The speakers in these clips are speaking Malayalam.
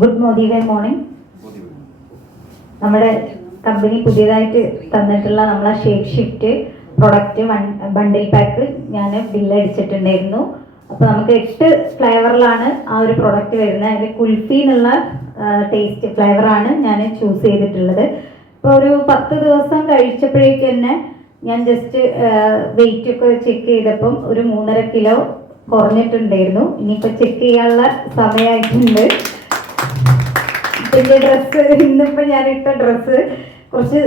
Good morning. നമ്മുടെ കമ്പനി പുതിയതായിട്ട് തന്നിട്ടുള്ള നമ്മളെ ഷേപ്പ് ഷിഫ്റ്റ് പ്രൊഡക്റ്റ് ബണ്ടിൽ പാക്ക് ഞാൻ ബില്ലടിച്ചിട്ടുണ്ടായിരുന്നു. അപ്പോൾ നമുക്ക് 8 ഫ്ലേവറിലാണ് ആ ഒരു പ്രൊഡക്റ്റ് വരുന്നത്. അതിൽ കുൽഫി എന്നുള്ള ടേസ്റ്റ് ഫ്ലേവറാണ് ഞാൻ ചൂസ് ചെയ്തിട്ടുള്ളത്. ഇപ്പോൾ ഒരു 10 ദിവസം കഴിച്ചപ്പോഴേക്ക് തന്നെ ഞാൻ ജസ്റ്റ് വെയിറ്റ് ഒക്കെ ചെക്ക് ചെയ്തപ്പം ഒരു 3.5 കിലോ കുറഞ്ഞിട്ടുണ്ടായിരുന്നു. ഇനിയിപ്പോൾ ചെക്ക് ചെയ്യാനുള്ള സമയമായിട്ടുണ്ട്. പിന്നെ ഡ്രസ്സ്, ഇന്നിപ്പോൾ ഞാനിട്ട ഡ്രസ്സ് കുറച്ച്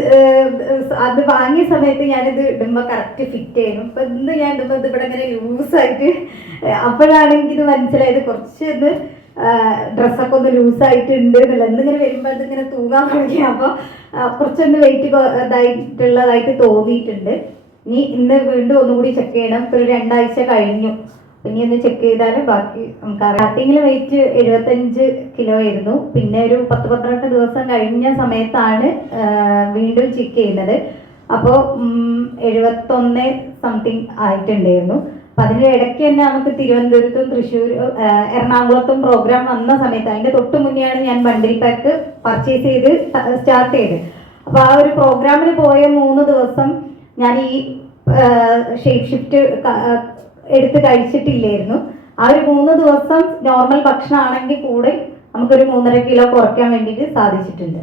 അത് വാങ്ങിയ സമയത്ത് ഞാനിത് ഇടുമ്പോൾ കറക്റ്റ് ഫിറ്റ് ചെയ്യുന്നു. ഇപ്പം ഇന്ന് ഞാൻ ഇടുമ്പോൾ ഇത് ഇവിടെ ഇങ്ങനെ ലൂസായിട്ട്, അപ്പോഴാണ് എനിക്കിത് മനസ്സിലായത് കുറച്ച് ഇത് ഡ്രസ്സൊക്കെ ഒന്ന് ലൂസായിട്ടുണ്ട് എന്നല്ല. എന്നിങ്ങനെ വരുമ്പോൾ അതിങ്ങനെ തൂങ്ങാൻ തുടങ്ങി. അപ്പോൾ കുറച്ചൊന്ന് വെയിറ്റ് ഇതായിട്ടുള്ളതായിട്ട് തോന്നിയിട്ടുണ്ട്. ഇന്ന് വീണ്ടും ഒന്നുകൂടി ചെക്ക് ചെയ്യണം. ഇപ്പോൾ ഒരു 2 ആഴ്ച കഴിഞ്ഞു. ഇനി ഒന്ന് ചെക്ക് ചെയ്താലും ബാക്കി നമുക്ക് സ്റ്റാർട്ടിങ്ങിൽ വെയിറ്റ് 75 കിലോ ആയിരുന്നു. പിന്നെ ഒരു 10-12 ദിവസം കഴിഞ്ഞ സമയത്താണ് വീണ്ടും ചെക്ക് ചെയ്യുന്നത്. അപ്പോൾ 71 സംതിങ് ആയിട്ടുണ്ടായിരുന്നു. അപ്പം അതിൻ്റെ ഇടയ്ക്ക് തന്നെ നമുക്ക് തിരുവനന്തപുരത്തും തൃശ്ശൂർ എറണാകുളത്തും പ്രോഗ്രാം വന്ന സമയത്ത്, അതിൻ്റെ തൊട്ട് മുന്നെയാണ് ഞാൻ ബണ്ടിൽ പാക്ക് പർച്ചേസ് ചെയ്ത് സ്റ്റാർട്ട് ചെയ്ത്. അപ്പോൾ ആ ഒരു പ്രോഗ്രാമിന് പോയ 3 ദിവസം ഞാൻ ഈ ഷേപ്പ് ഷിഫ്റ്റ് എടുത്ത് കഴിച്ചിട്ടില്ലായിരുന്നു. ആ ഒരു 3 ദിവസം നോർമൽ ഭക്ഷണമാണെങ്കിൽ കൂടെ നമുക്കൊരു 3.5 കിലോ കുറയ്ക്കാൻ വേണ്ടിയിട്ട് സാധിച്ചിട്ടുണ്ട്.